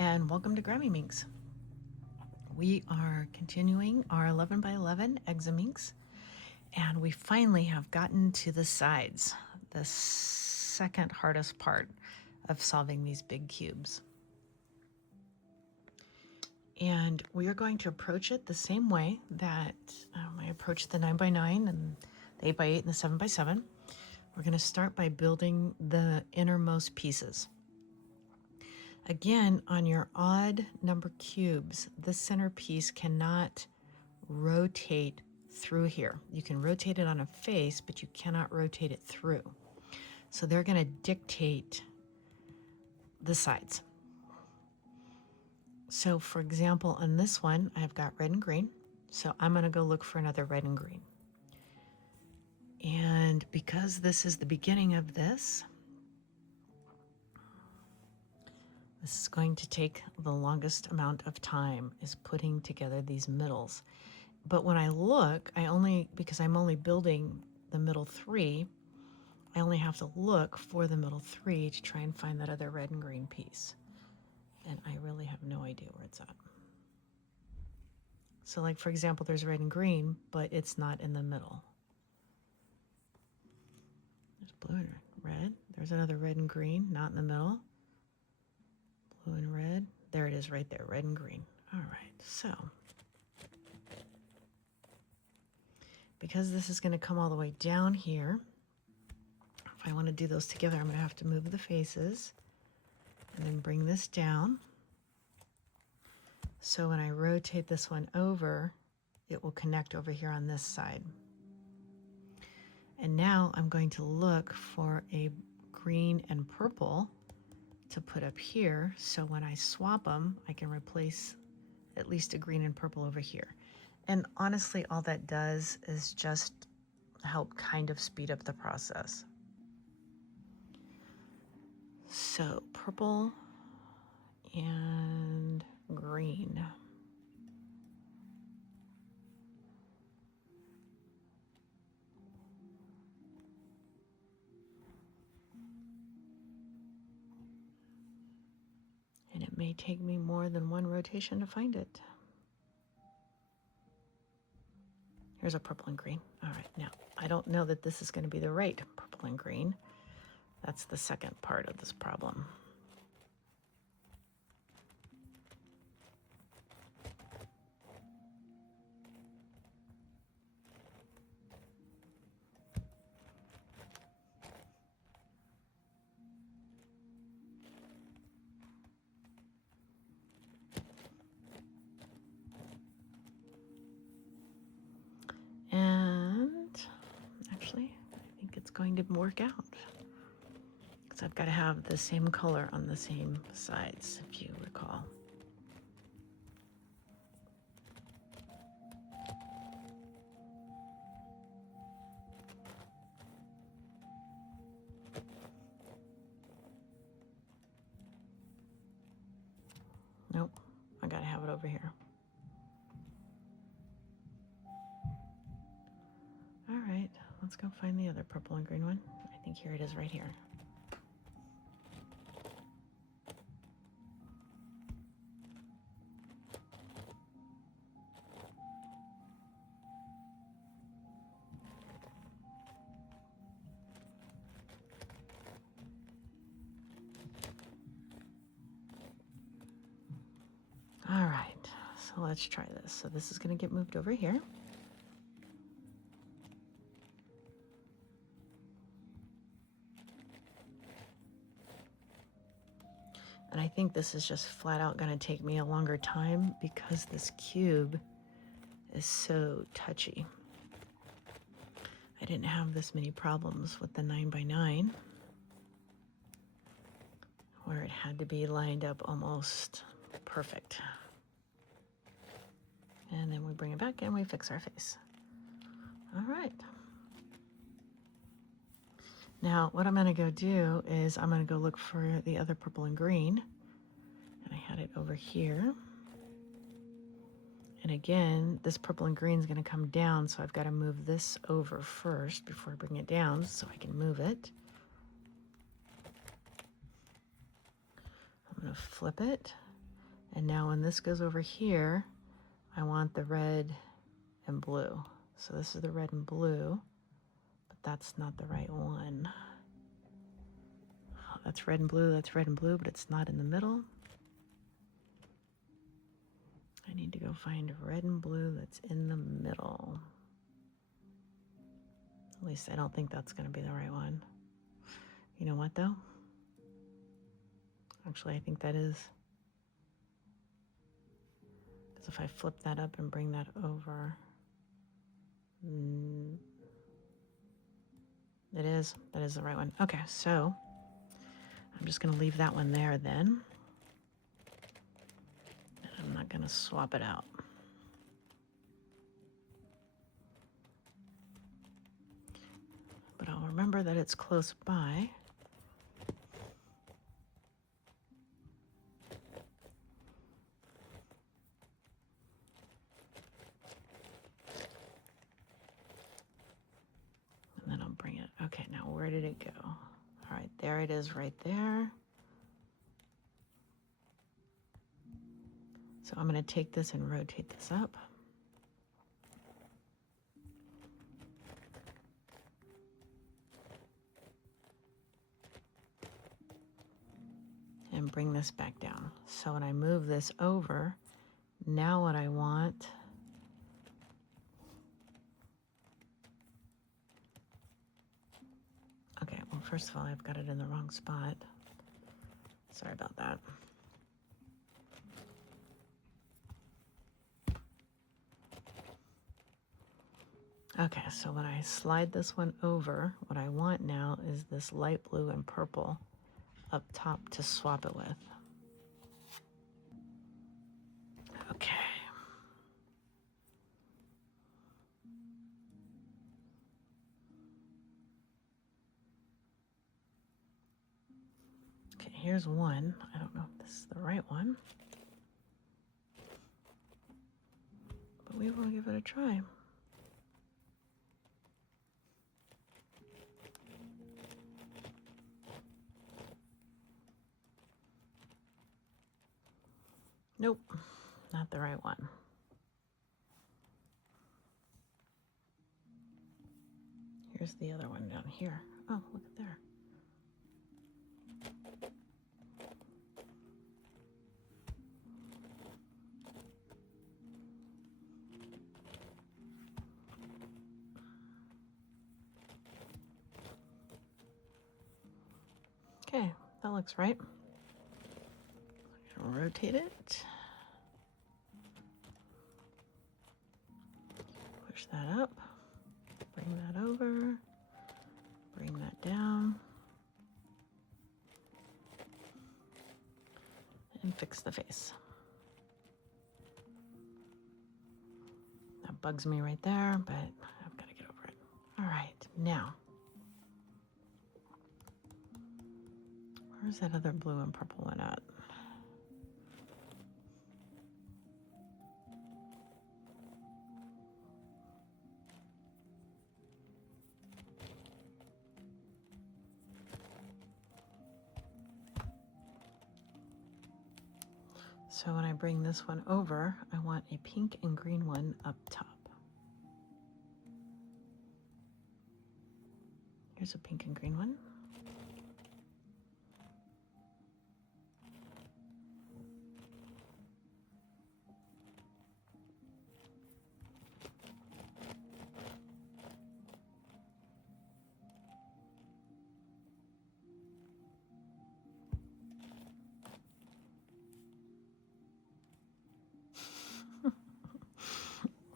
and welcome to Examinx. We are continuing our 11 by 11 Examinx, and we finally have gotten to the sides, the second hardest part of solving these big cubes. And we are going to approach it the same way that I approached the 9 by 9 and the 8 by 8 and the 7 by 7. We're going to start by building the innermost pieces. Again, on your odd number cubes, the center piece cannot rotate through here. You can rotate it on a face, but you cannot rotate it through. So they're going to dictate the sides. So for example, on this one, I've got red and green. So I'm going to go look for another red and green. And because this is the beginning of this is going to take the longest amount of time, is putting together these middles. But when I look, because I'm only building the middle 3, I only have to look for the middle 3 to try and find that other red and green piece. And I really have no idea where it's at. So like, for example, there's red and green, but it's not in the middle. There's blue and red. There's another red and green, not in the middle. Blue and red. There it is right there, red and green. All right, so because this is going to come all the way down here, if I want to do those together, I'm going to have to move the faces and then bring this down. So when I rotate this one over, it will connect over here on this side. And now I'm going to look for a green and purple to put up here, so when I swap them, I can replace at least a green and purple over here. And honestly, all that does is just help kind of speed up the process. So purple and green. And it may take me more than one rotation to find it. Here's a purple and green. All right, now I don't know that this is going to be the right purple and green. That's the second part of this problem. And actually, I think it's going to work out, because I've got to have the same color on the same sides, if you recall. Nope, I got to have it over here. All right, let's go find the other purple and green one. I think here it is right here. All right, so let's try this. So this is going to get moved over here. And I think this is just flat out going to take me a longer time because this cube is so touchy. I didn't have this many problems with the 9 by 9, where it had to be lined up almost perfect. And then we bring it back and we fix our face. All right. Now, what I'm going to go do is I'm going to go look for the other purple and green. And I had it over here. And again, this purple and green is going to come down, so I've got to move this over first before I bring it down so I can move it. I'm going to flip it. And now when this goes over here, I want the red and blue. So this is the red and blue, but that's not the right one. Oh, that's red and blue, but it's not in the middle. I need to go find red and blue that's in the middle. At least I don't think that's going to be the right one. You know what, though? Actually, I think that is. Because if I flip that up and bring that over, it is. That is the right one. Okay, so I'm just going to leave that one there then. And I'm not going to swap it out. But I'll remember that it's close by. And then I'll bring it. Okay, now where did it go? All right, there it is right there. So I'm going to take this and rotate this up. And bring this back down. So when I move this over, now what I want okay, well, first of all, I've got it in the wrong spot. Sorry about that. Okay, so when I slide this one over, what I want now is this light blue and purple up top to swap it with. Okay. Okay, here's one. I don't know if this is the right one, but we will give it a try. Nope, not the right one. Here's the other one down here. Oh, look at there. Okay, that looks right. I'm gonna rotate it. Push that up. Bring that over. Bring that down. And fix the face. That bugs me right there, but I've got to get over it. All right, now. Where's that other blue and purple one at? So when I bring this one over, I want a pink and green one up top. Here's a pink and green one.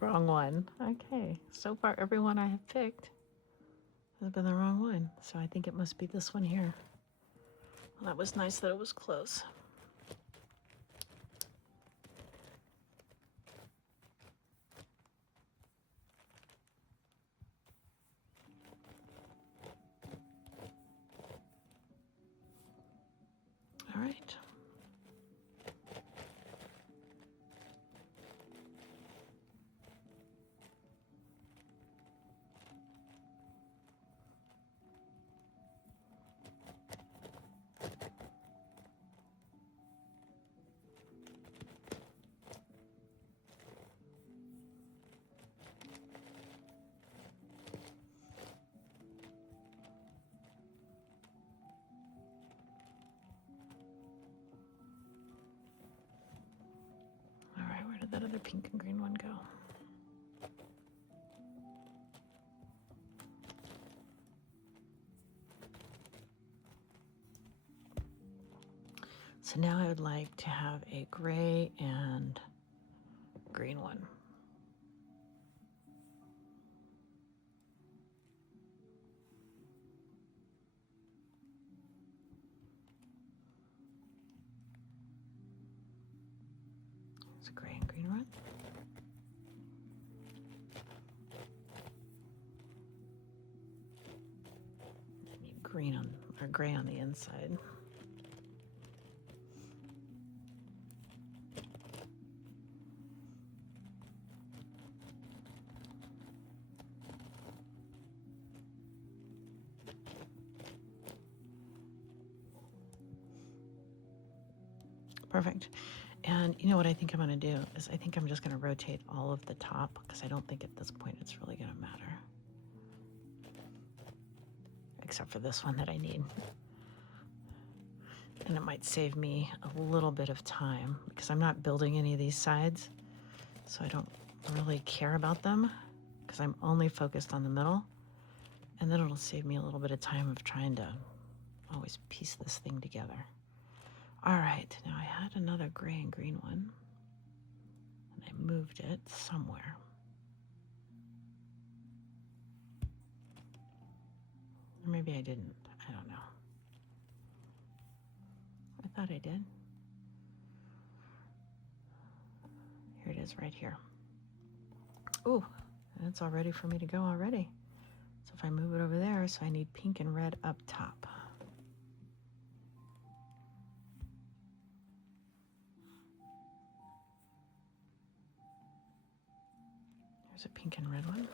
Wrong one. Okay, so far everyone I have picked has been the wrong one. So I think it must be this one here. Well, that was nice that it was close. All right. pink and green one go? So now I would like to have a gray and green one. There's a gray and green one. I need green on, or gray on the inside. Perfect. And you know what I think I'm going to do is I think I'm just going to rotate all of the top because I don't think at this point it's really going to matter. Except for this one that I need. And it might save me a little bit of time because I'm not building any of these sides. So I don't really care about them because I'm only focused on the middle. And then it'll save me a little bit of time of trying to always piece this thing together. All right, now I had another gray and green one, and I moved it somewhere. Or maybe I didn't, I don't know. I thought I did. Here it is right here. Ooh, and it's all ready for me to go already. So if I move it over there, so I need pink and red up top. There's a pink and red one.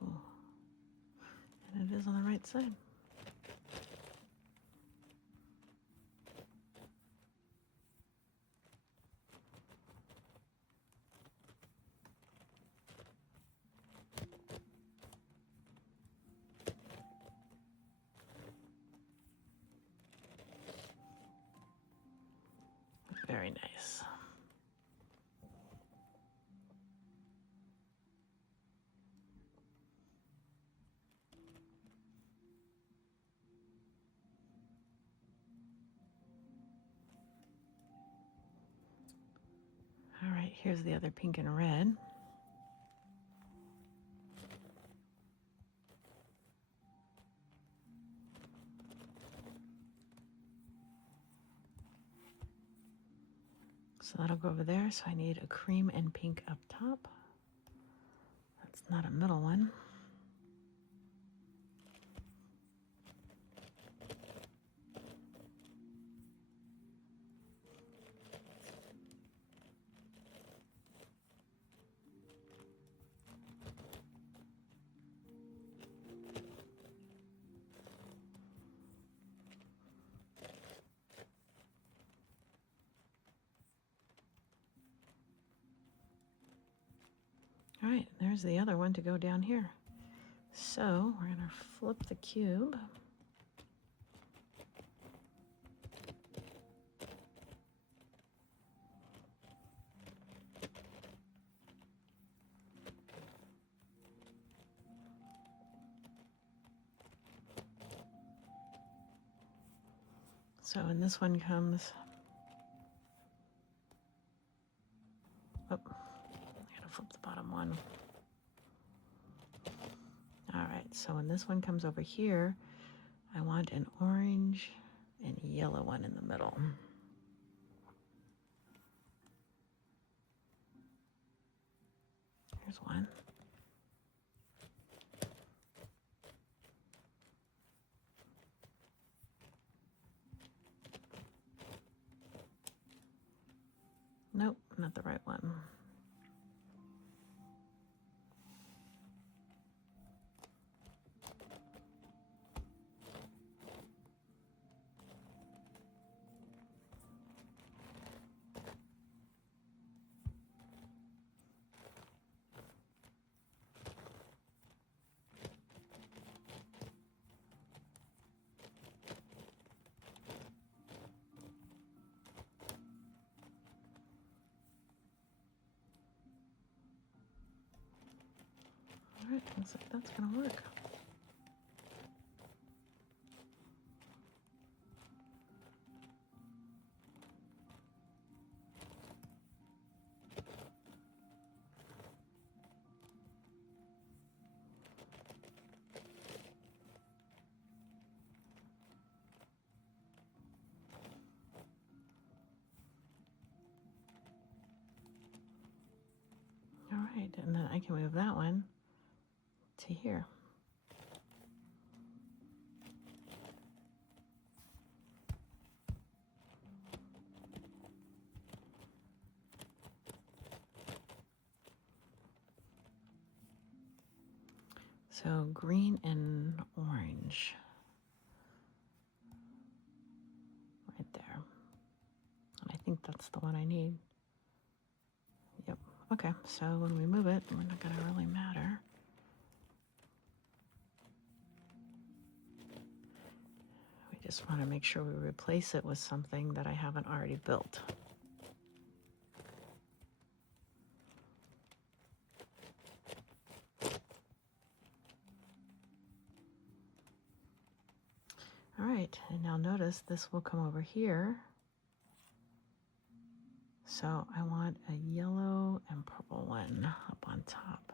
Cool. And it is on the right side. Very nice. All right, here's the other pink and red. So that'll go over there. So I need a cream and pink up top. That's not a middle one. All right, there's the other one to go down here. So we're going to flip the cube. So when this one comes, oh, I gotta flip the bottom one. All right, so when this one comes over here, I want an orange and yellow one in the middle. Here's one. Nope, not the right one. right, looks like that's gonna work. All right, and then I can move that one to here. So green and orange right there. And I think that's the one I need. Yep. Okay, so when we move it, we're not gonna really matter. We just want to make sure we replace it with something that I haven't already built. All right, and now notice this will come over here. So I want a yellow and purple one up on top.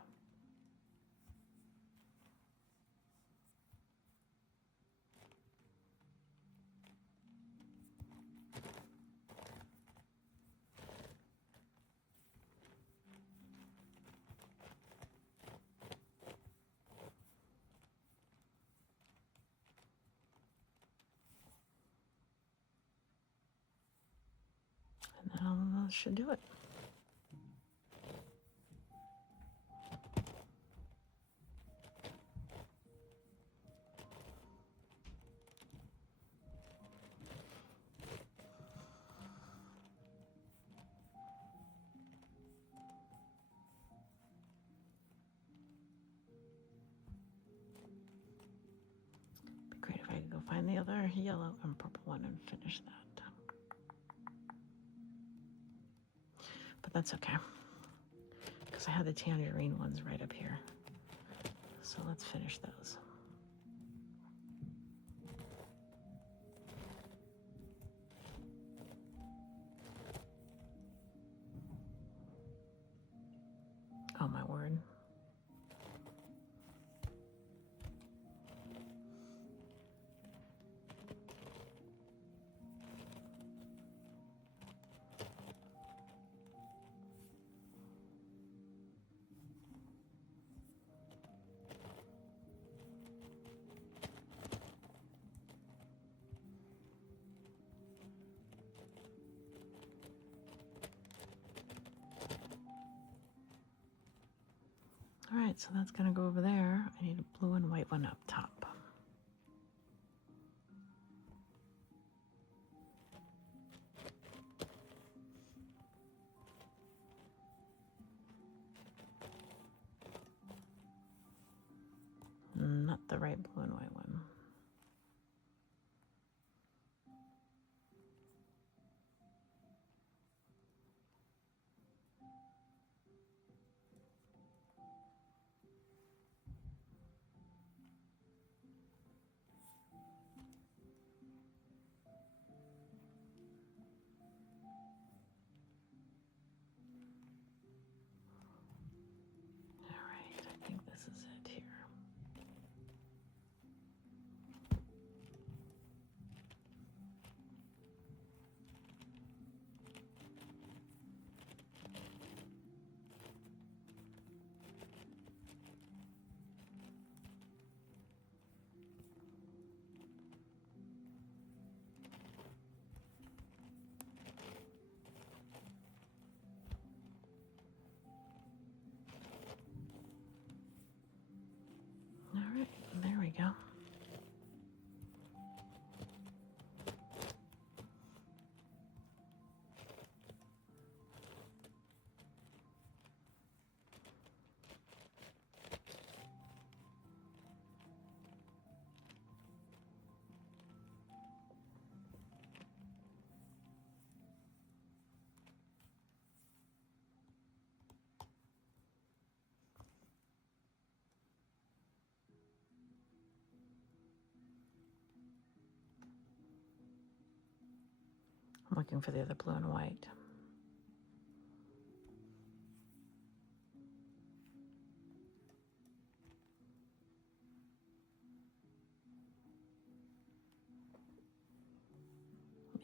And that should do it. Be great if I could go find the other yellow and purple one and finish that. But that's okay, because I had the tangerine ones right up here. So let's finish those. Oh my word. All right, so that's gonna go over there. I need a blue and white one up top. Not the right blue and white one. All right, I think this is it here. looking for the other blue and white.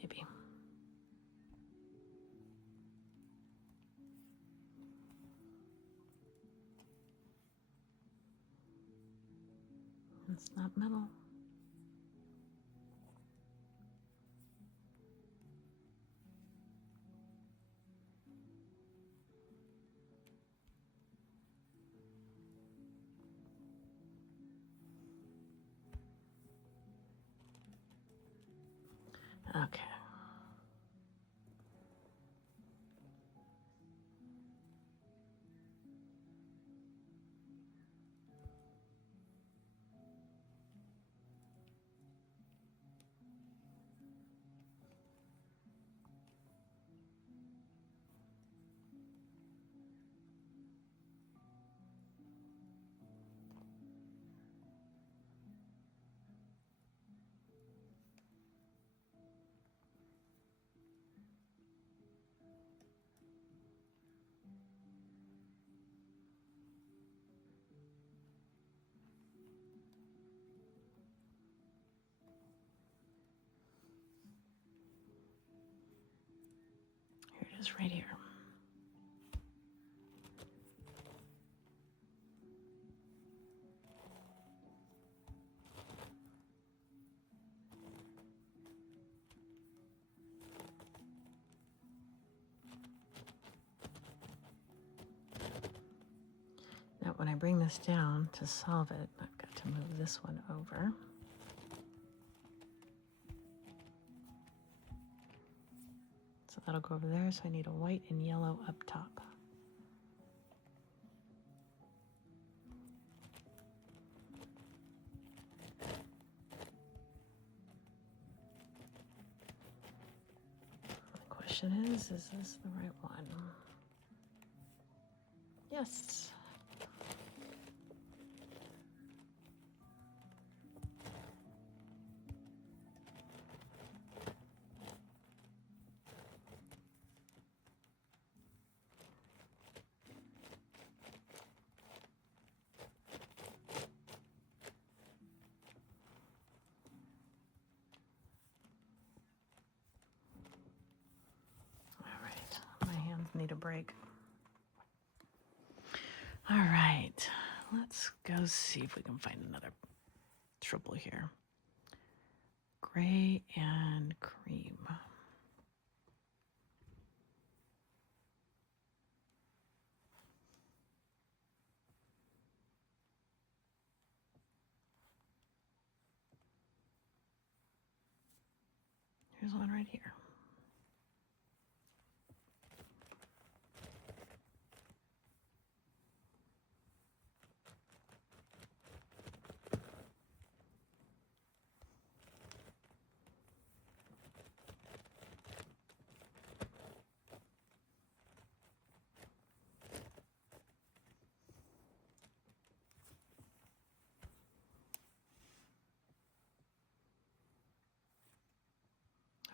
Maybe. It's not metal. Okay. Here it is right here. Now, when I bring this down to solve it, I've got to move this one over. So that'll go over there, so I need a white and yellow up top. The question is this the right one? Yes. Need a break. All right, let's go see if we can find another triple here. Gray and cream. Here's one right here.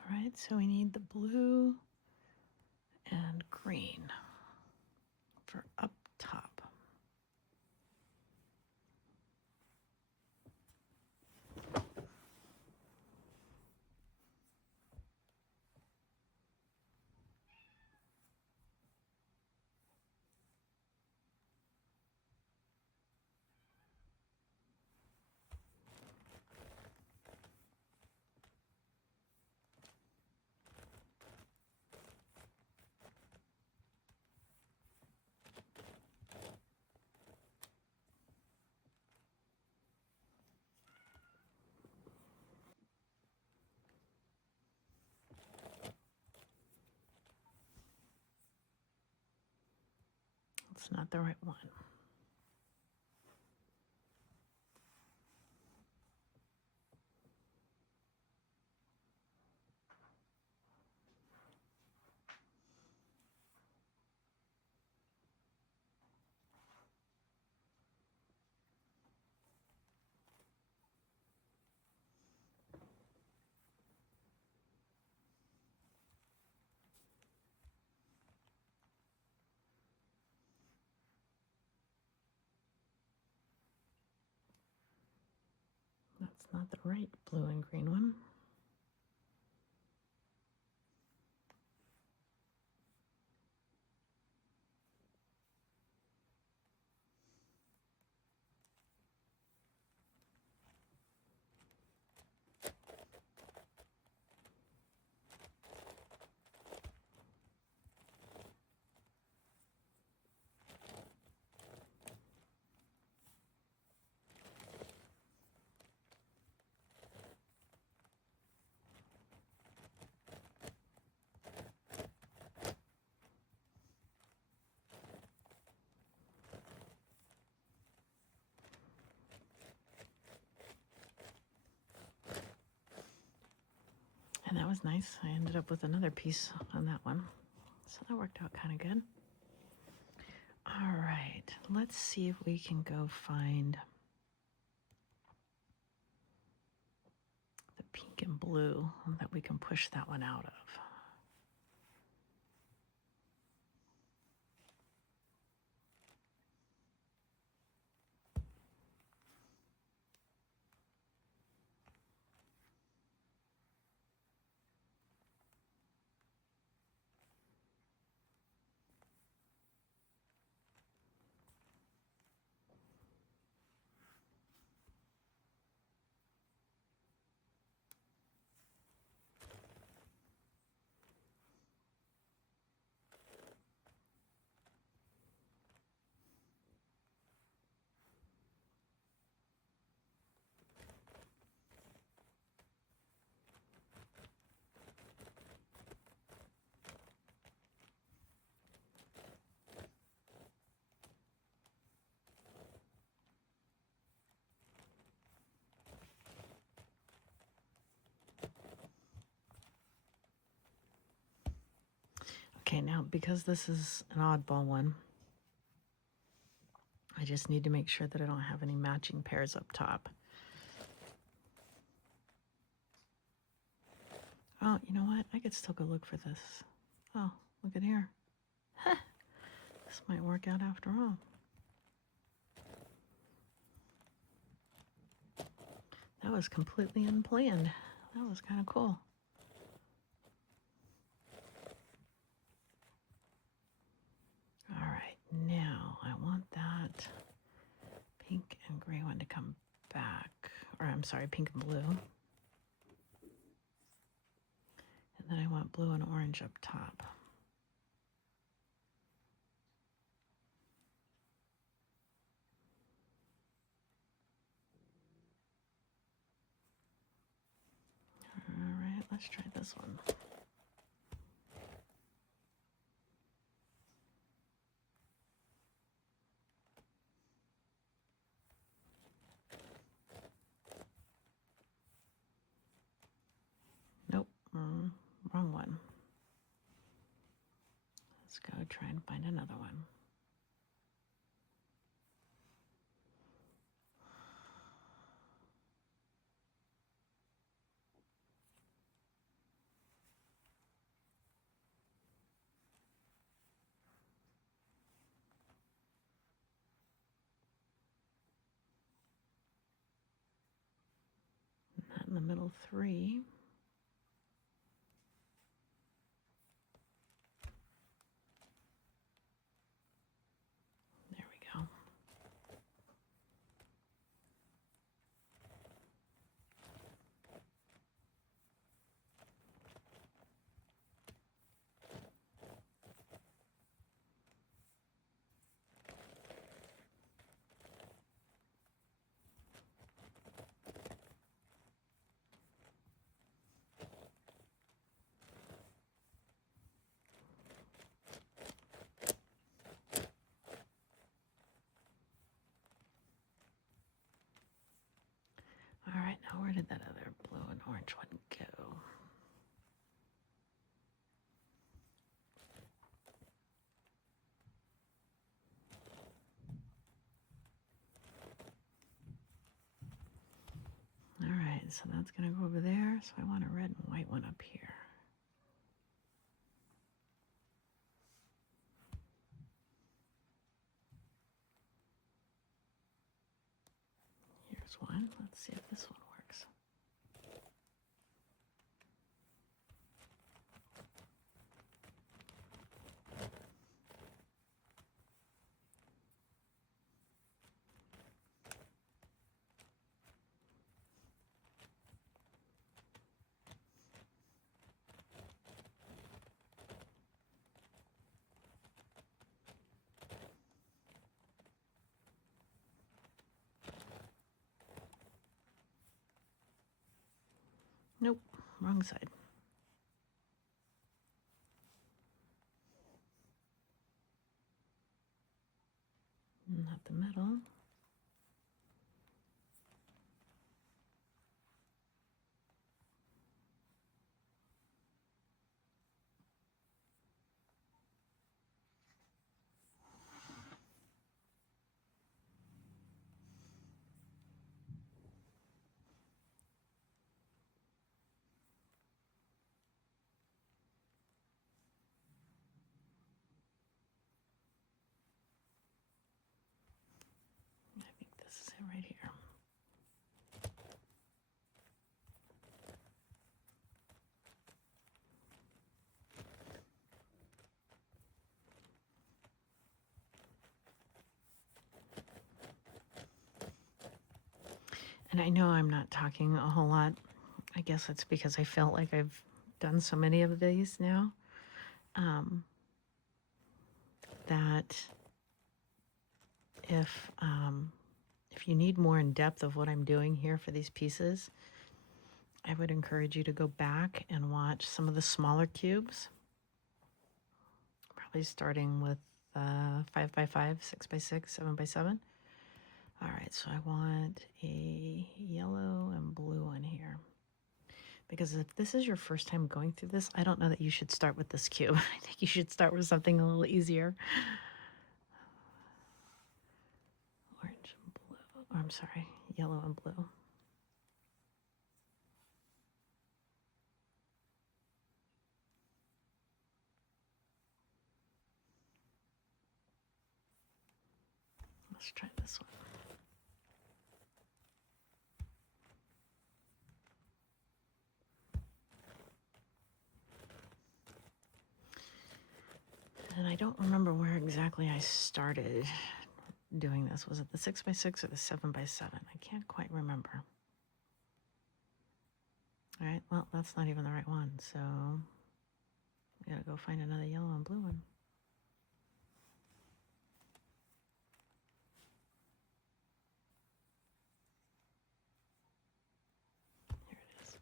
All right, so we need the blue and green for up top. It's not the right one. It's not the right blue and green one. And that was nice. I ended up with another piece on that one. So that worked out kind of good. All right, let's see if we can go find the pink and blue that we can push that one out of. Okay, now because this is an oddball one, I just need to make sure that I don't have any matching pairs up top. Oh, you know what? I could still go look for this. Oh, look at here. This might work out after all. That was completely unplanned. That was kind of cool. All right, now I want that pink and gray one to come back. Or I'm sorry, pink and blue. And then I want blue and orange up top. All right, let's try this one. Nope, wrong one. Let's go try and find another one. That in the middle three. There we go. All right, now where did that other blue and orange one go? All right, so that's gonna go over there. So I want a red and white one up here. Here's one. Let's see if this one works. Nope, wrong side. Not the middle. I think this is it right here. And I know I'm not talking a whole lot. I guess it's because I felt like I've done so many of these now, that if you need more in depth of what I'm doing here for these pieces, I would encourage you to go back and watch some of the smaller cubes, probably starting with 5x5, 6x6, 7x7. All right, so I want a yellow and blue one here. Because if this is your first time going through this, I don't know that you should start with this cube. I think you should start with something a little easier. Orange and blue. Oh, I'm sorry, yellow and blue. Let's try this one. And I don't remember where exactly I started doing this. Was it the 6x6 or the 7x7? I can't quite remember. All right, well, that's not even the right one, so we gotta go find another yellow and blue one. Here it is.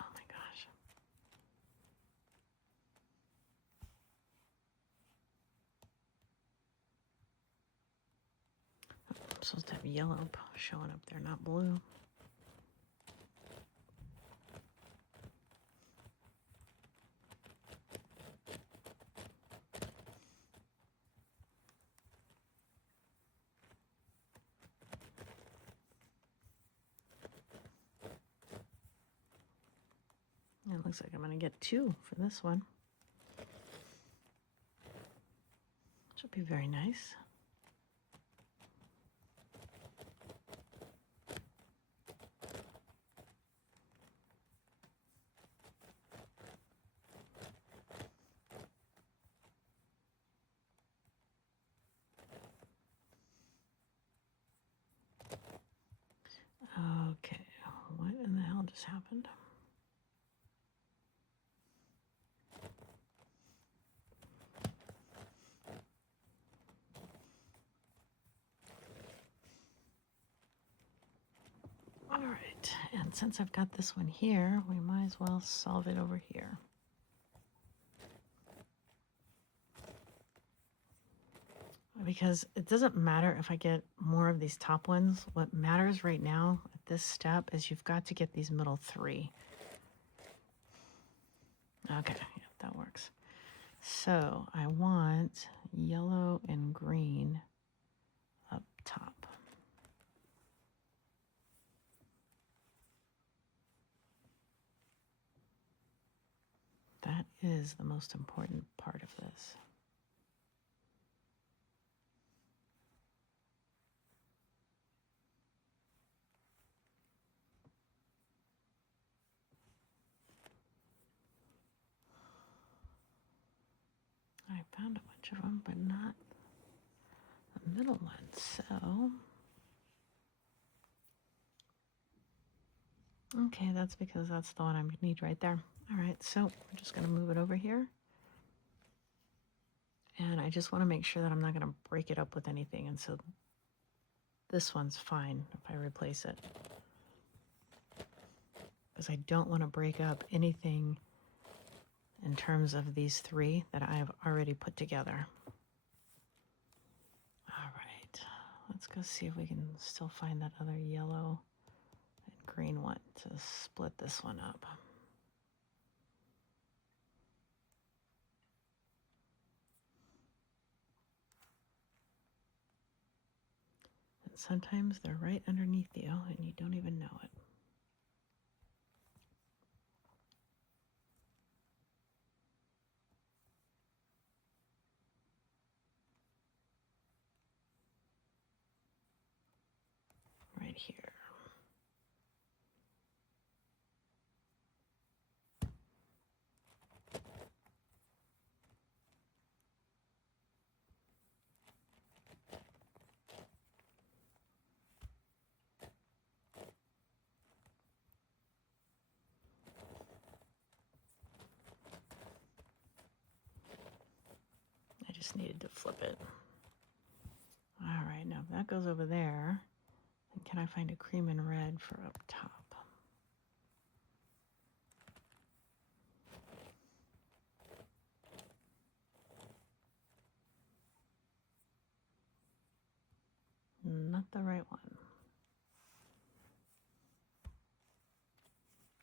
Oh my gosh. I'm supposed to have yellow showing up there, not blue. It looks like I'm going to get 2 for this one. Which will be very nice. Okay, what in the hell just happened? All right, and since I've got this one here, we might as well solve it over here. Because it doesn't matter if I get more of these top ones. What matters right now at this step is you've got to get these middle 3. Okay, yeah, that works. So I want yellow and green up top. That is the most important part of this. I found a bunch of them, but not middle one. So, okay, that's because that's the one I need right there. All right, so we're just going to move it over here. And I just want to make sure that I'm not going to break it up with anything. And so this one's fine if I replace it, because I don't want to break up anything in terms of these three that I have already put together. All right, let's go see if we can still find that other yellow and green one to split this one up. And sometimes they're right underneath you and you don't even know it. Right here. I just needed to flip it. All right, now if that goes over there, then can I find a cream and red for up top? Not the right one.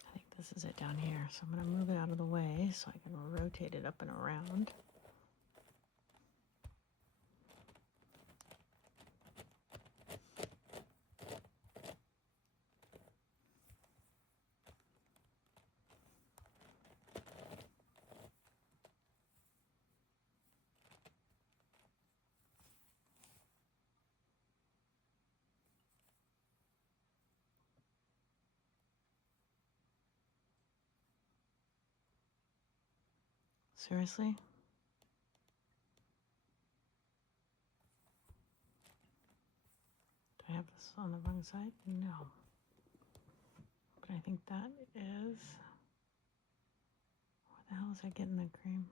I think this is it down here. So I'm going to move it out of the way so I can rotate it up and around. Seriously? Do I have this on the wrong side? No. But I think that is... Where the hell is I getting the cream?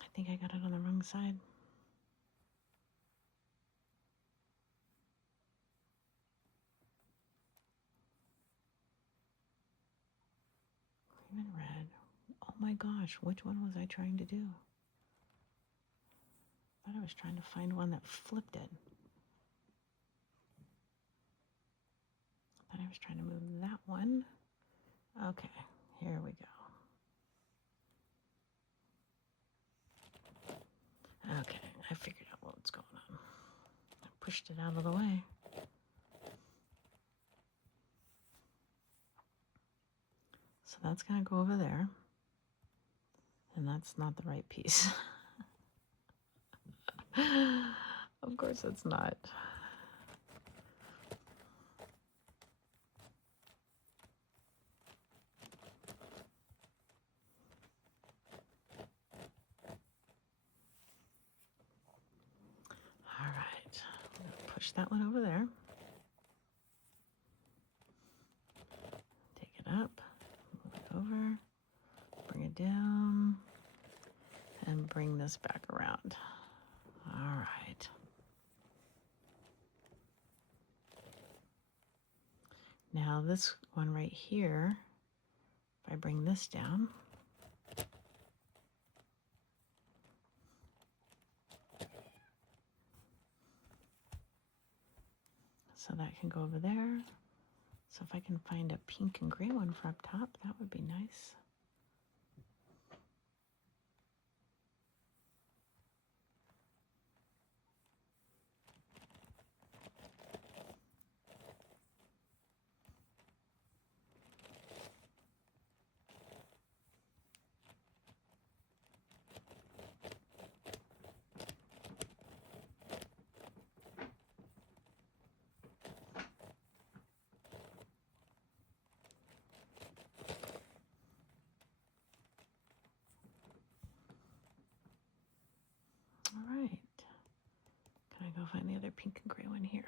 I think I got it on the wrong side. Cream and red. Oh my gosh, which one was I trying to do? I thought I was trying to find one that flipped it. I thought I was trying to move that one. Okay, here we go. Okay, I figured out what's going on. I pushed it out of the way. So that's going to go over there. And that's not the right piece. Of course it's not. All right, I'm going to push that one over there. Take it up, move it over, bring it down, and bring this back around. All right. Now this one right here, if I bring this down, so that can go over there. So if I can find a pink and gray one for up top, that would be nice. other pink and gray one here.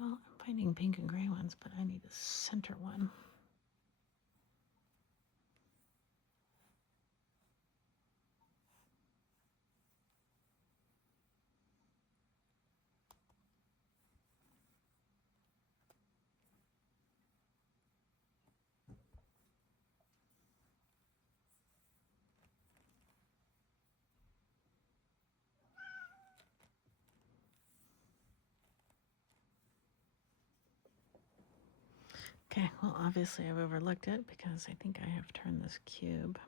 Well, I'm finding pink and gray ones, but I need a center one. Okay, well, obviously I've overlooked it because I think I have turned this cube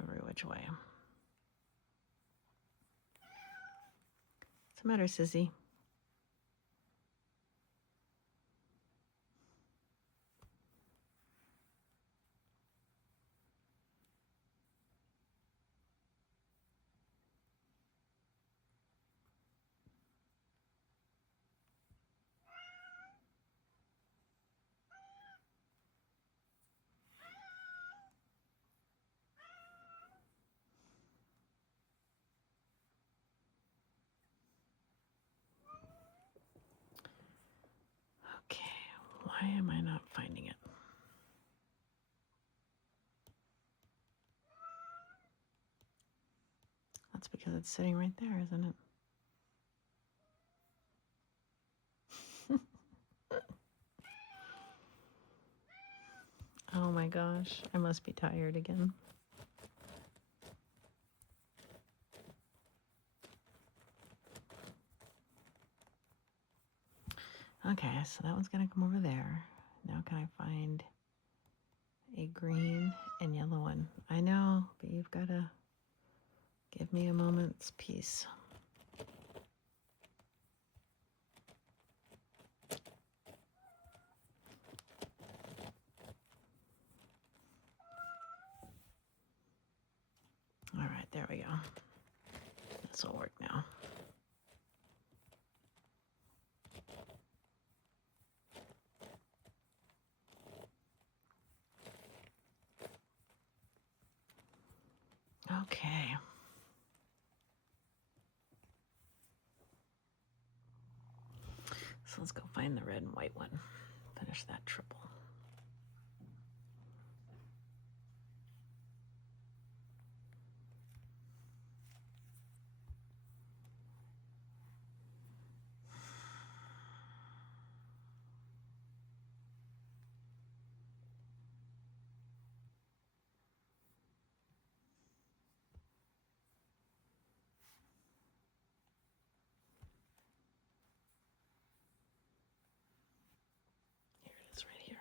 every which way. What's the matter, sissy? Okay, why am I not finding it? That's because it's sitting right there, isn't it? Oh my gosh, I must be tired again. Okay, so that one's gonna come over there. Now can I find a green and yellow one? I know, but you've gotta give me a moment's peace. All right, there we go. This will work now. Okay. So let's go find the red and white one. Finish that triple. Here it is right here.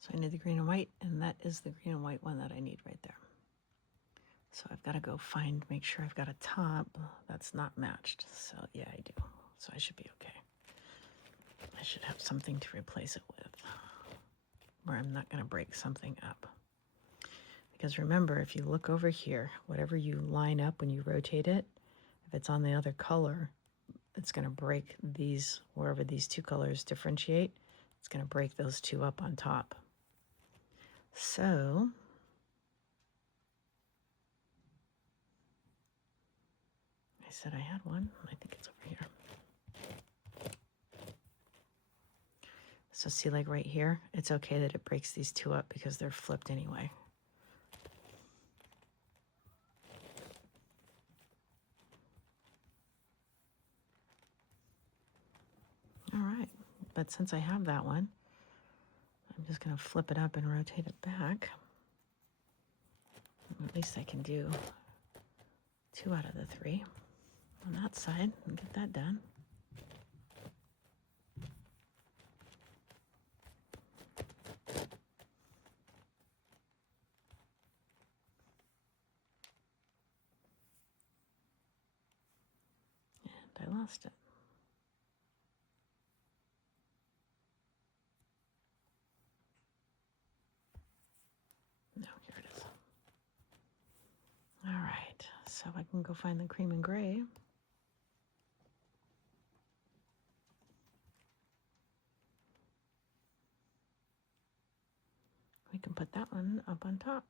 So I need the green and white, and that is the green and white one that I need right there. So I've got to go make sure I've got a top that's not matched. So yeah, I do. So I should be okay. I should have something to replace it with where I'm not going to break something up. Because remember, if you look over here, whatever you line up when you rotate it, if it's on the other color, it's going to break these, wherever these two colors differentiate, it's going to break those two up on top. So I said I had one. I think it's over here. So see, like right here, it's okay that it breaks these two up because they're flipped anyway. All right, but since I have that one, I'm just going to flip it up and rotate it back. At least I can do 2 out of the 3 on that side and get that done. And I lost it. No, here it is. All right, so I can go find the cream and gray. We can put that one up on top.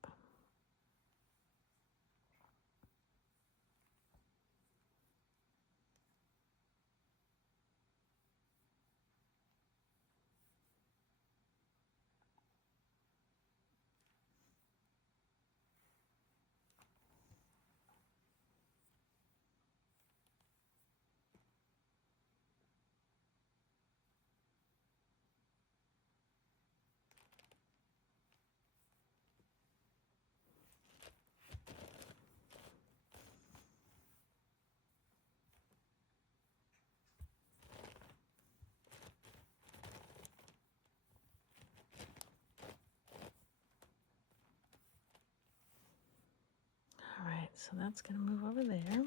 All right, so that's going to move over there.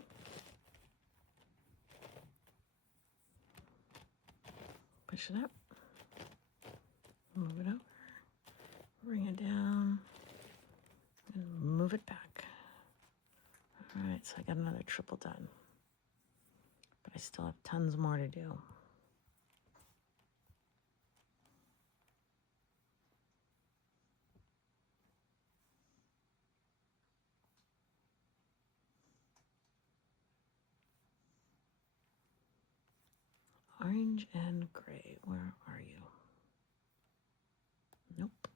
Push it up. Move it over. Bring it down. And move it back. All right, so I got another triple done. But I still have tons more to do. Orange and gray, where are you? Nope.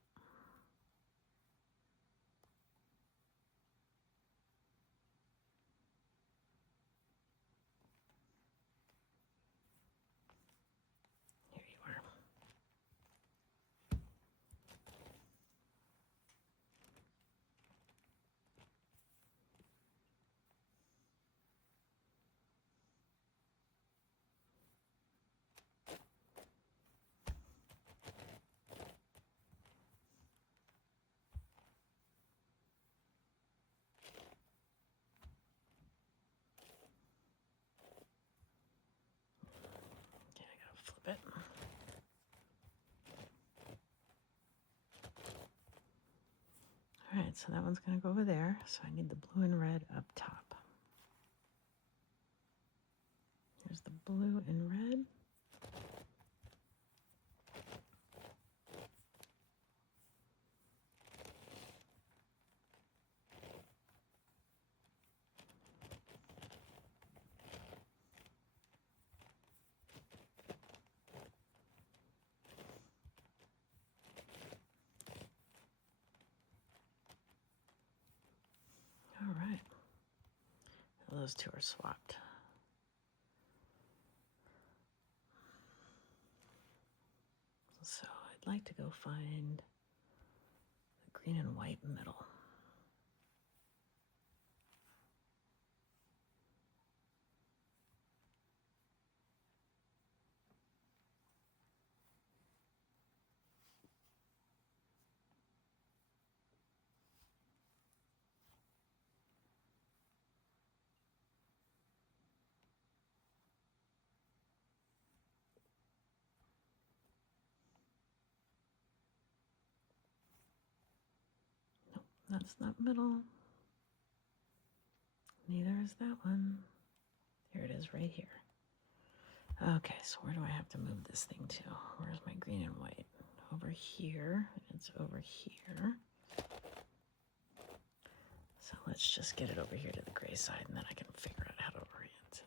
Here you are. Okay, I gotta flip it. All right, so that one's gonna go over there. So I need the blue and red up top. Here's the blue and red. All right. Those two are swapped. So I'd like to go find the green and white middle. That's not middle. Neither is that one. Here it is right here. Okay, so where do I have to move this thing to? Where's my green and white? Over here. It's over here. So let's just get it over here to the gray side, and then I can figure out how to orient it.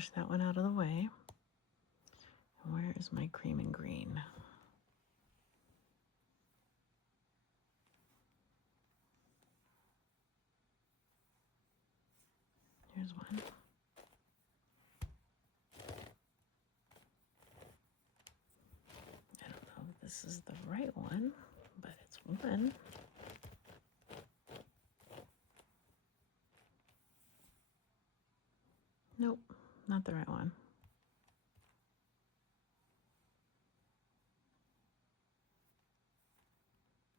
push that one out of the way. Where is my cream and green? Here's one. I don't know if this is the right one, but it's one. Nope, not the right one.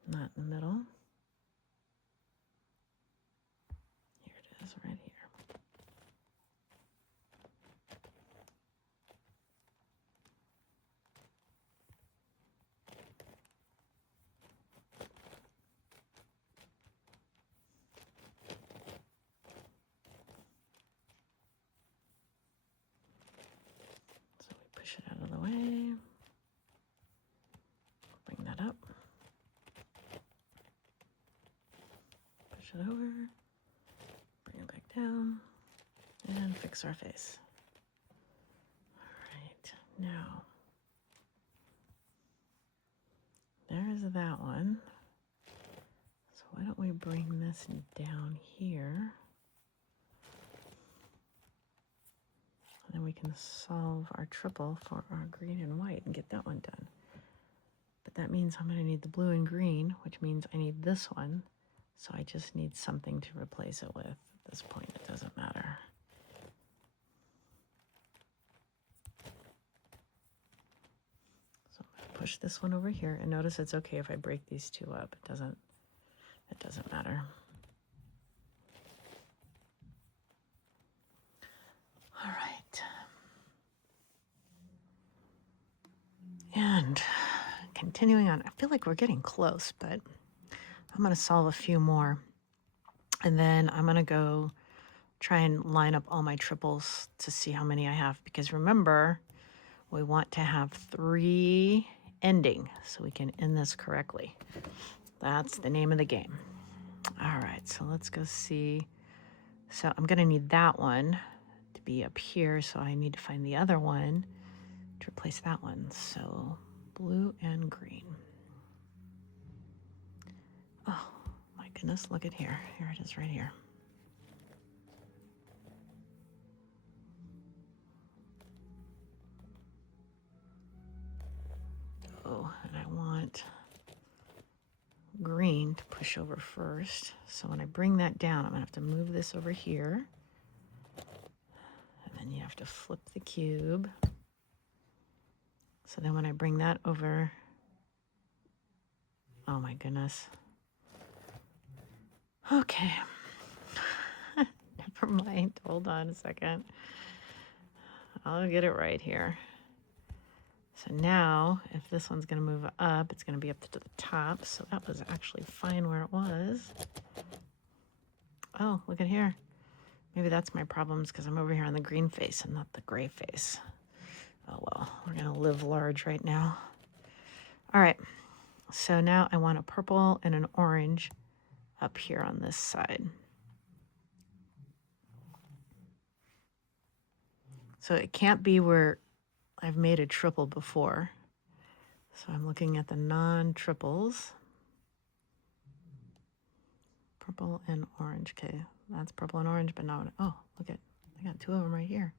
Not in the middle. Here it is, right here. So we push it out of the way. Bring that up. Push it over. Bring it back down. And fix our face. All right, now there's that one. So why don't we bring this down here? And then we can solve our triple for our green and white and get that one done. But that means I'm going to need the blue and green, which means I need this one. So I just need something to replace it with. At this point, it doesn't matter. So I'm going to push this one over here, and notice it's okay if I break these two up. It doesn't matter. All right. And continuing on, I feel like we're getting close, but I'm going to solve a few more. And then I'm going to go try and line up all my triples to see how many I have. Because remember, we want to have 3 ending so we can end this correctly. That's the name of the game. All right, so let's go see. So I'm going to need that one to be up here. So I need to find the other one to replace that one. So blue and green. Oh my goodness, look at here. Here it is right here. Oh, and I want green to push over first. So when I bring that down, I'm gonna have to move this over here. And then you have to flip the cube. So then when I bring that over, oh my goodness. Okay. Never mind. Hold on a second. I'll get it right here. So now, if this one's going to move up, it's going to be up to the top. So that was actually fine where it was. Oh, look at here. Maybe that's my problems because I'm over here on the green face and not the gray face. Oh, well, we're going to live large right now. All right. So now I want a purple and an orange up here on this side. So it can't be where I've made a triple before. So I'm looking at the non-triples. Purple and orange. Okay, that's purple and orange, but not. Oh, look at, I got 2 of them right here.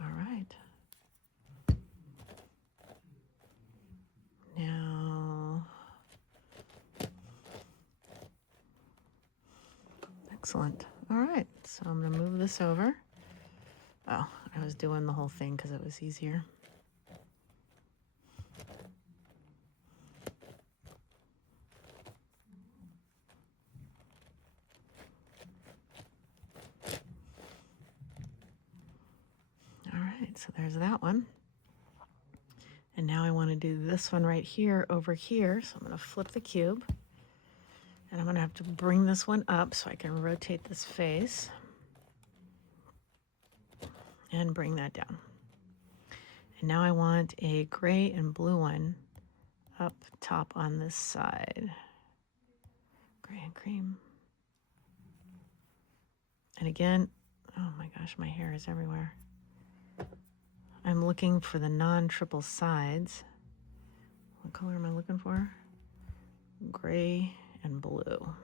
All right. Now, excellent. All right, so I'm going to move this over. Oh, I was doing the whole thing because it was easier. All right, so there's that one. And now I want to do this one right here over here. So I'm going to flip the cube. And I'm going to have to bring this one up so I can rotate this face. And bring that down. And now I want a gray and blue one up top on this side. Gray and cream. And again, oh my gosh, my hair is everywhere. I'm looking for the non-triple sides. What color am I looking for? Gray and blue.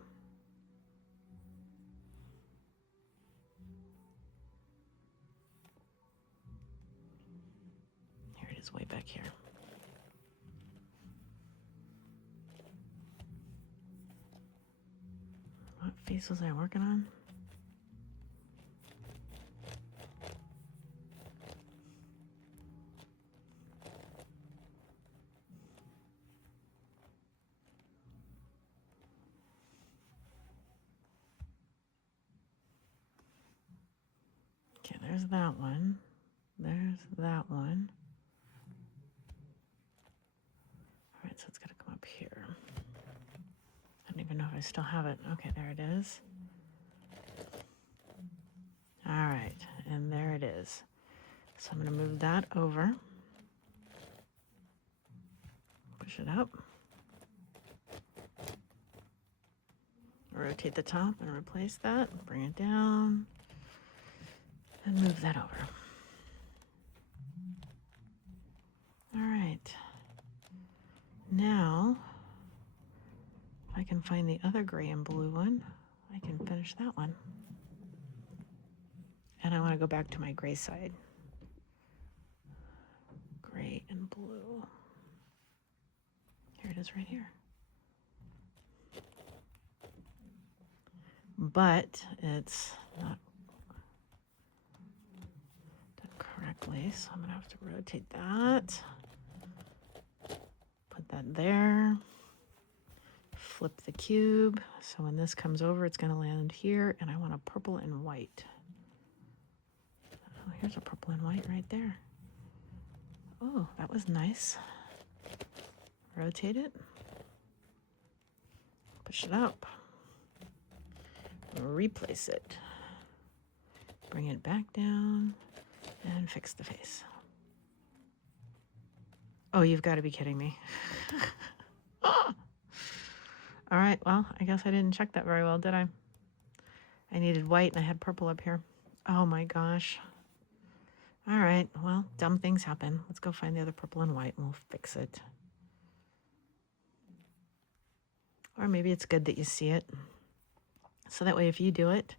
Here it is, way back here. What face was I working on? Okay, there's that one. There's that one. All right, so it's got to come up here. I don't even know if I still have it. Okay, there it is. All right, and there it is. So I'm going to move that over. Push it up. Rotate the top and replace that. Bring it down. And move that over. All right. Now, if I can find the other gray and blue one, I can finish that one. And I want to go back to my gray side. Gray and blue. Here it is right here. But it's not done correctly, so I'm going to have to rotate that. Put that there. Flip the cube. So when this comes over, it's going to land here, and I want a purple and white. Oh, here's a purple and white right there. Oh, that was nice. Rotate it. Push it up. Replace it. Bring it back down and fix the face. Oh, you've got to be kidding me. All right, well, I guess I didn't check that very well, did I? I needed white and I had purple up here. Oh my gosh. All right, well, dumb things happen. Let's go find the other purple and white and we'll fix it. Or maybe it's good that you see it. So that way if you do it,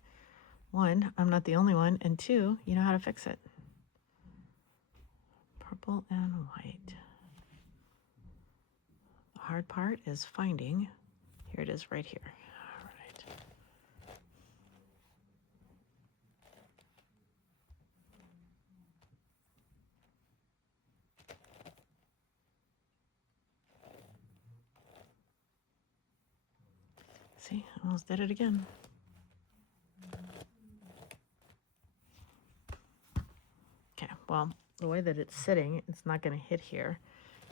one, I'm not the only one, and two, you know how to fix it. Purple and white. The hard part is finding. Here it is right here. All right. See, I almost did it again. Okay, well, the way that it's sitting, it's not going to hit here.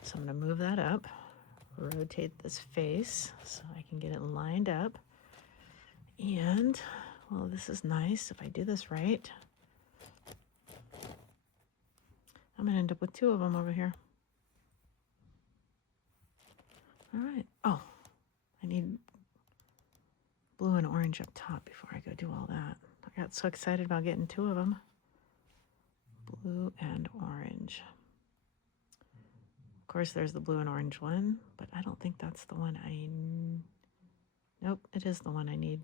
So I'm going to move that up, rotate this face so I can get it lined up. And, well, this is nice. If I do this right, I'm going to end up with two of them over here. All right. Oh, I need blue and orange up top before I go do all that. I got so excited about getting two of them. Blue and orange. Of course, there's the blue and orange one, but I don't think that's the one I... Nope, it is the one I need.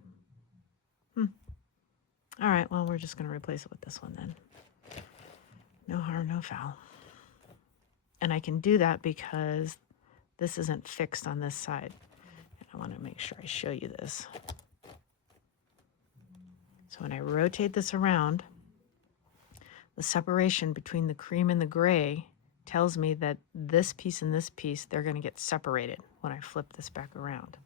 All right, well, we're just going to replace it with this one then. No harm, no foul. And I can do that because this isn't fixed on this side. And I want to make sure I show you this. So when I rotate this around, the separation between the cream and the gray tells me that this piece and this piece, they're going to get separated when I flip this back around.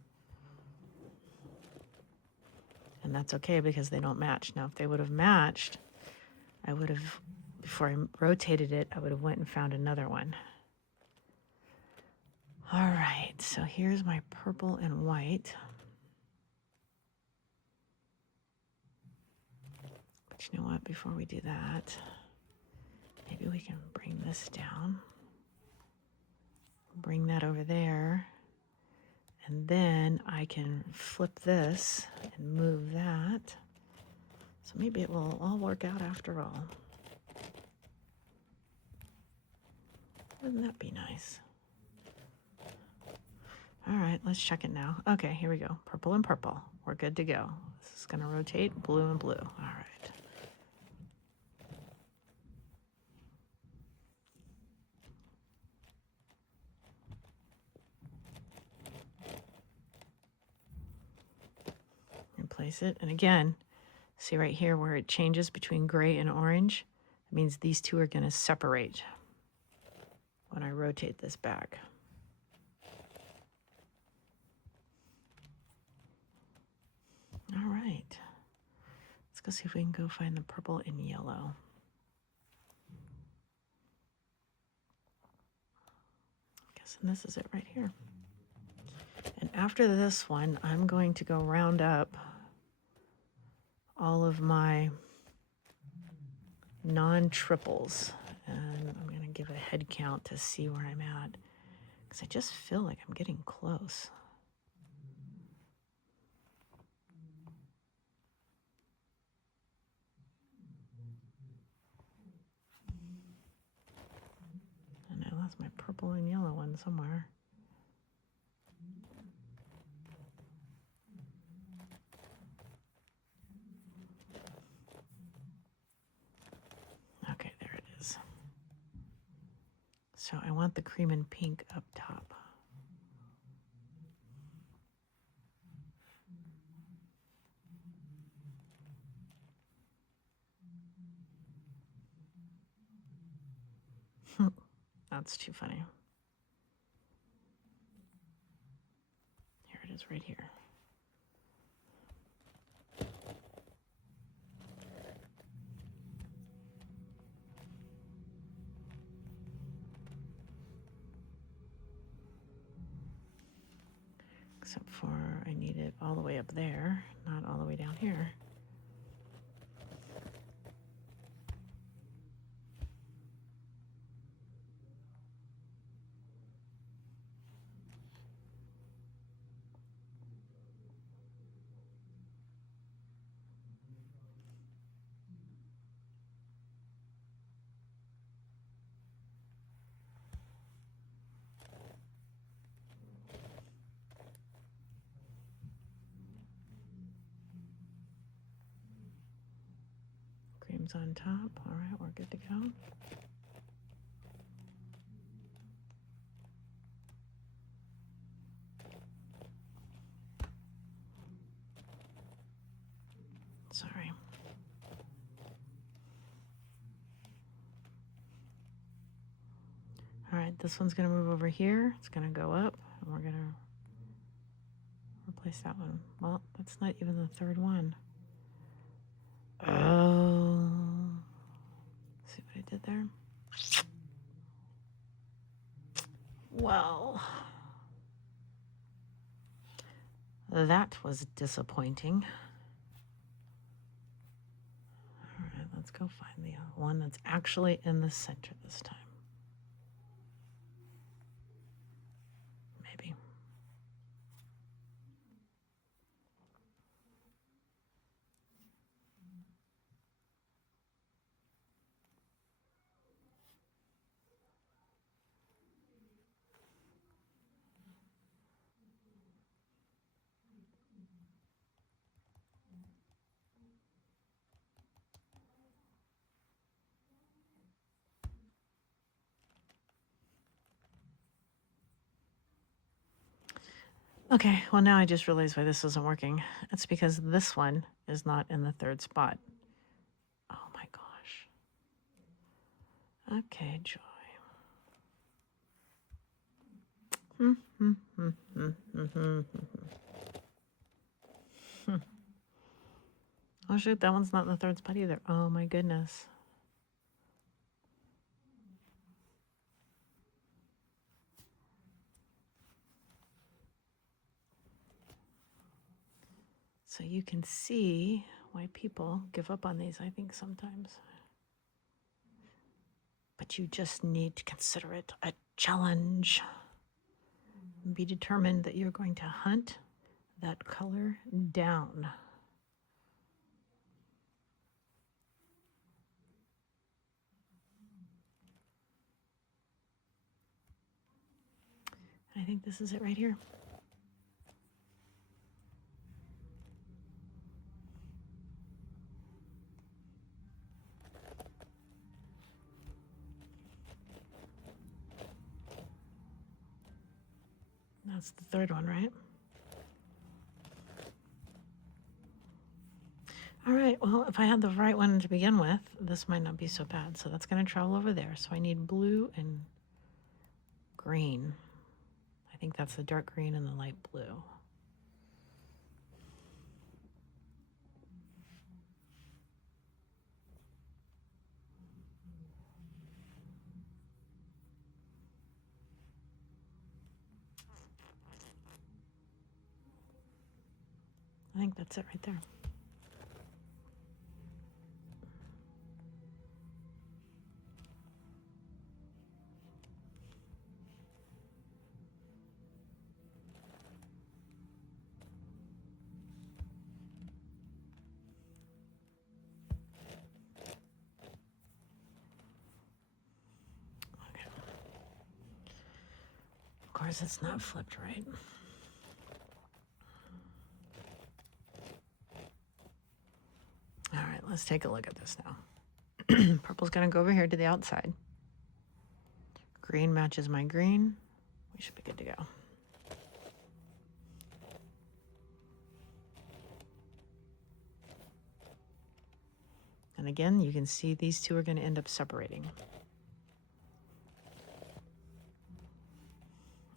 And that's okay because they don't match. Now, if they would have matched, I would have, before I rotated it, I would have went and found another one. All right, so here's my purple and white. But you know what, before we do that, maybe we can bring this down. Bring that over there. And then I can flip this and move that. So maybe it will all work out after all. Wouldn't that be nice? All right, let's check it now. Okay, here we go. Purple and purple. We're good to go. This is going to rotate blue and blue. All right. And place it. And again, see right here where it changes between gray and orange? It means these two are going to separate when I rotate this back. All right. Let's go see if we can go find the purple and yellow. Guessing this is it right here. And after this one, I'm going to go round up all of my non-triples. And I'm going to give a head count to see where I'm at. Because I just feel like I'm getting close. And I lost my purple and yellow one somewhere. Okay, there it is. So I want the cream and pink up top. That's too funny. Here it is right here. Except for I need it all the way up there, not all the way down here. Cream's on top. All right, we're good to go. Sorry. All right, this one's going to move over here. It's going to go up, and we're going to replace that one. Well, that's not even the third one. Oh. See what I did there? Well, that was disappointing. All right, let's go find the one that's actually in the center this time. Maybe. Okay, well now I just realized why this isn't working. It's because this one is not in the third spot. Oh my gosh. Okay, Joy. Oh shoot, that one's not in the third spot either. Oh my goodness. So you can see why people give up on these, I think, sometimes. But you just need to consider it a challenge. Be determined that you're going to hunt that color down. I think this is it right here. That's the third one, right? All right, well, if I had the right one to begin with, this might not be so bad. So that's going to travel over there. So I need blue and green. I think that's the dark green and the light blue. I think that's it right there. Okay. Of course, it's not flipped right. All right, let's take a look at this now. Purple's going to go over here to the outside. Green matches my green. We should be good to go. And again, you can see these two are going to end up separating.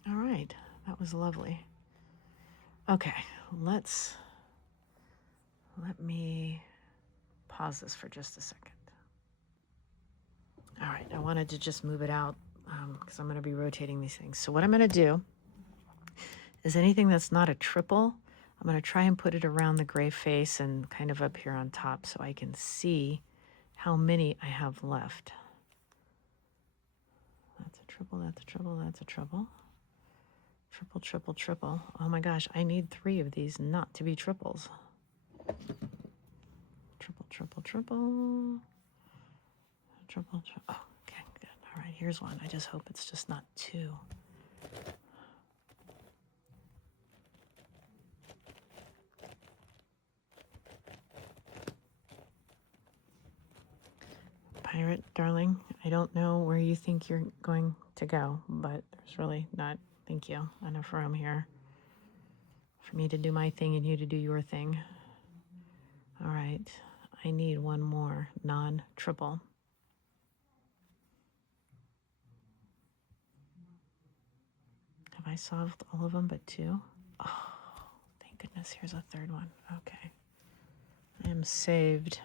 All right, that was lovely. Okay, let me pause this for just a second. All right, I wanted to just move it out because I'm going to be rotating these things. So what I'm going to do is anything that's not a triple, I'm going to try and put it around the gray face and kind of up here on top so I can see how many I have left. That's a triple, that's a triple, that's a triple. Triple, triple, triple. Oh my gosh, I need 3 of these not to be triples. Triple, triple, triple. Triple, triple. Oh, okay, good. All right, here's one. I just hope it's just not 2. Pirate, darling, I don't know where you think you're going to go, but there's really not, thank you, enough room here for me to do my thing and you to do your thing. All right, I need one more non-triple. Have I solved all of them but 2? Oh, thank goodness, here's a third one. Okay, I am saved.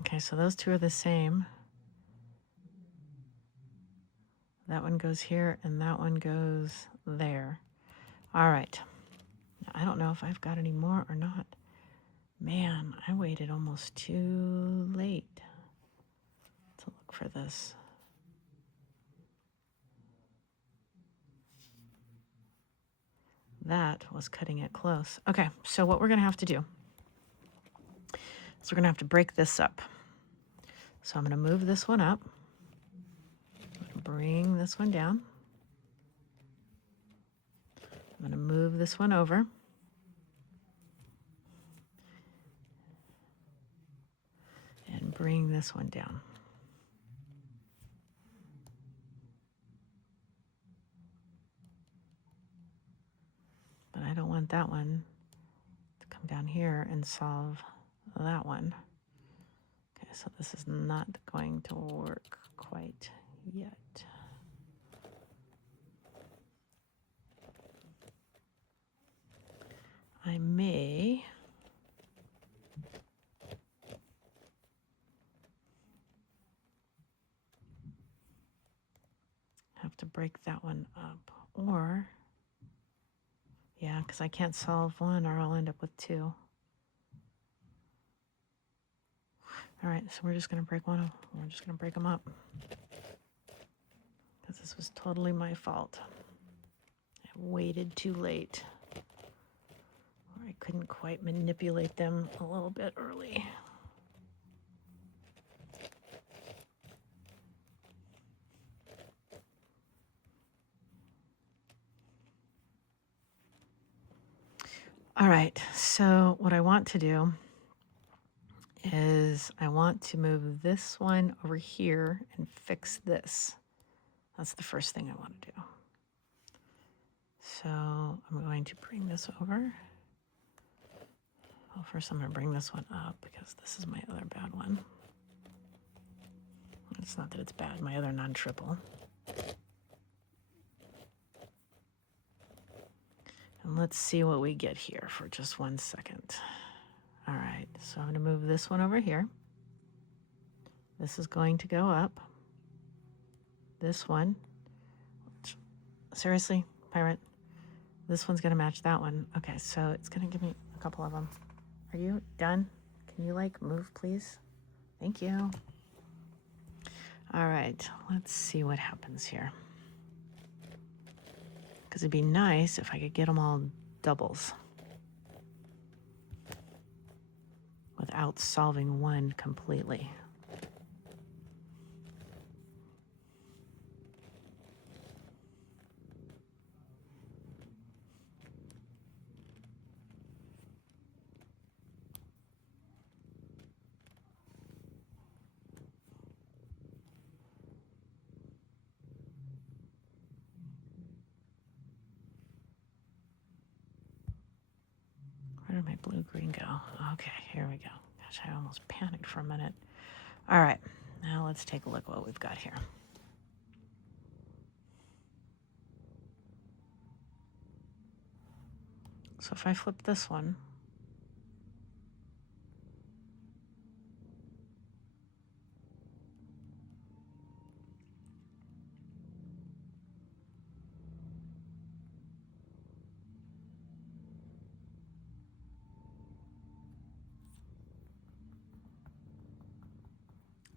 Okay, so those 2 are the same. That one goes here and that one goes there. All right. I don't know if I've got any more or not. Man, I waited almost too late to look for this. That was cutting it close. Okay, so what we're going to have to do is we're going to have to break this up. So I'm going to move this one up. Bring this one down. I'm going to move this one over. And bring this one down. But I don't want that one to come down here and solve that one. Okay, so this is not going to work quite yet. I may have to break that one up, or yeah, because I can't solve one or I'll end up with 2. All right, so we're just going to break one. We're just going to break them up because this This was totally my fault. I waited too late. Or I couldn't quite manipulate them a little bit early. All right, so what I want to do is I want to move this one over here and fix this. That's the first thing I want to do. So I'm going to bring this over. Well, first I'm going to bring this one up because this is my other bad one. It's not that it's bad, my other non-triple. And let's see what we get here for just 1 second. All right, so I'm going to move this one over here. This is going to go up. This one, seriously, pirate, this one's going to match that one. Okay, so it's going to give me a couple of them. Are you done? Can you like move, please? Thank you. All right, let's see what happens here. Because it'd be nice if I could get them all doubles without solving one completely. Where did my blue-green go? Okay, here we go. Gosh, I almost panicked for a minute. All right, now let's take a look what we've got here. So if I flip this one,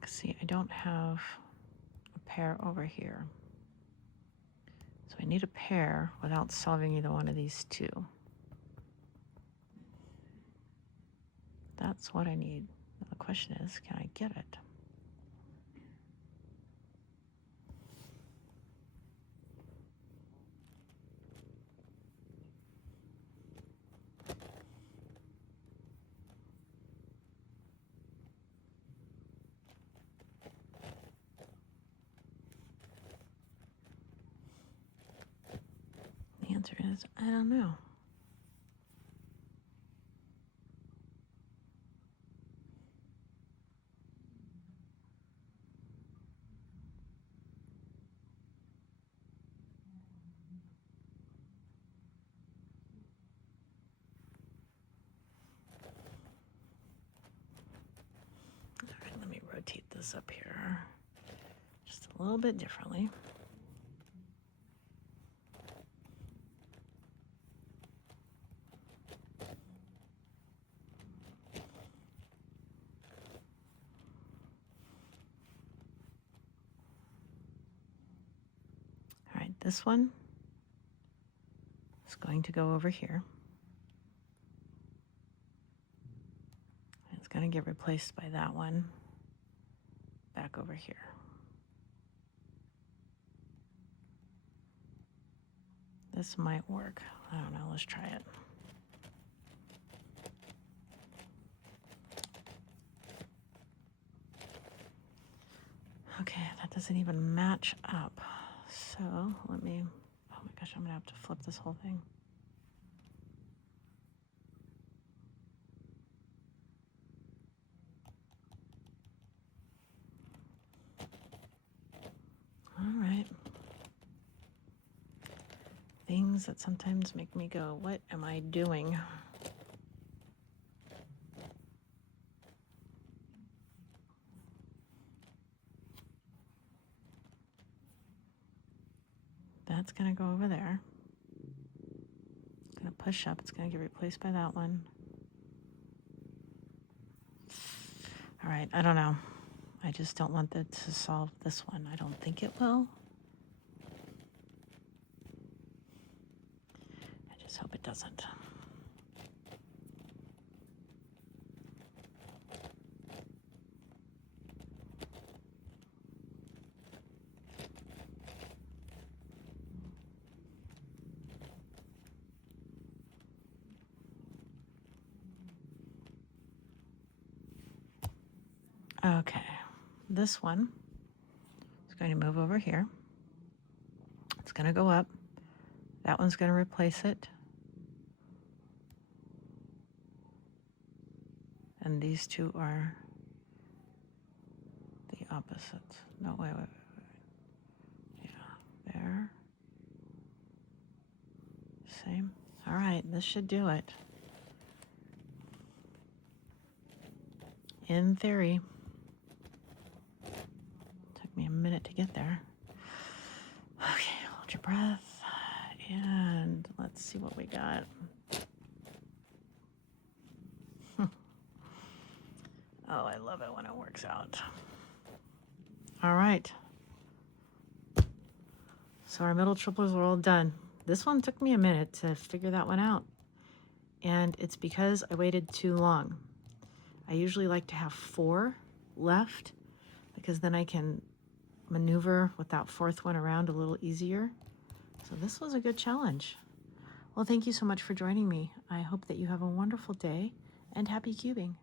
see, I don't have a pair over here. So I need a pair without solving either one of these two. That's what I need. The question is, can I get it? The answer is, I don't know. All right, let me rotate this up here just a little bit differently. All right, this one is going to go over here. It's going to get replaced by that one back over here. This might work. I don't know. Let's try it. Okay, that doesn't even match up. So let me, oh my gosh, I'm going to have to flip this whole thing. All right. Things that sometimes make me go, what am I doing? That's going to go over there. It's going to push up. It's going to get replaced by that one. All right, I don't know. I just don't want that to solve this one. I don't think it will. it doesn't. Okay, this one is going to move over here. It's going to go up. That one's going to replace it. And these two are the opposites. No, wait. Yeah, there. Same. All right, this should do it. In theory. Took me a minute to get there. Okay, hold your breath. And let's see what we got. Oh, I love it when it works out. All right. So our middle triplets are all done. This one took me a minute to figure that one out. And it's because I waited too long. I usually like to have 4 left because then I can maneuver with that 4th one around a little easier. So this was a good challenge. Well, thank you so much for joining me. I hope that you have a wonderful day and happy cubing.